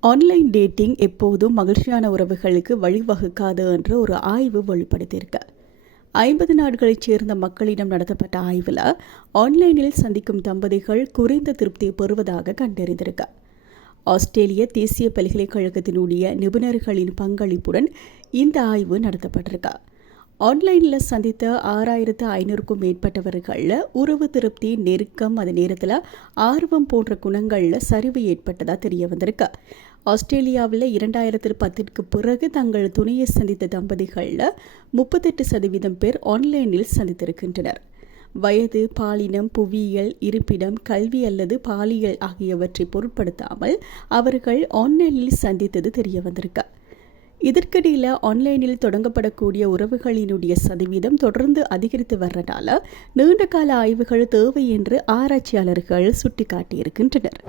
Online dating எப்போதும் மகிழ்ச்சியான உறவுகளுக்கு வழிவகுக்காது என்று ஒரு ஆய்வு வெளிப்படுத்தியிருக்கு. ஐம்பது நாடுகளைச் சேர்ந்த மக்களிடம் நடத்தப்பட்ட ஆய்வில் ஆன்லைனில் சந்திக்கும் தம்பதிகள் குறைந்த திருப்தியை பெறுவதாக கண்டறிந்திருக்கு. ஆஸ்திரேலிய தேசிய பல்கலைக்கழகத்தினுடைய நிபுணர்களின் பங்களிப்புடன் இந்த ஆய்வு நடத்தப்பட்டிருக்கு. ஆன்லைனில் சந்தித்த ஆறாயிரத்து ஐநூறுக்கும் மேற்பட்டவர்களில் உறவு திருப்தி நெருக்கம் அது நேரத்தில் ஆர்வம் போன்ற குணங்களில் சரிவு ஏற்பட்டதாக தெரிய வந்திருக்கு. ஆஸ்திரேலியாவில் இரண்டாயிரத்து பத்திற்கு பிறகு தங்கள் துணையை சந்தித்த தம்பதிகளில் முப்பத்தெட்டு சதவீதம் பேர் ஆன்லைனில் சந்தித்திருக்கின்றனர். வயது பாலினம் புவியியல் இருப்பிடம் கல்வி அல்லது பாலியல் ஆகியவற்றை பொருட்படுத்தாமல் அவர்கள் ஆன்லைனில் சந்தித்தது தெரிய வந்திருக்கு இதற்கிடையில் ஆன்லைனில் தொடங்கப்படக்கூடிய உறவுகளினுடைய சதவீதம் தொடர்ந்து அதிகரித்து வர்றதால நீண்டகால ஆய்வுகள் தேவை என்று ஆராய்ச்சியாளர்கள் சுட்டிக்காட்டியிருக்கின்றனர்.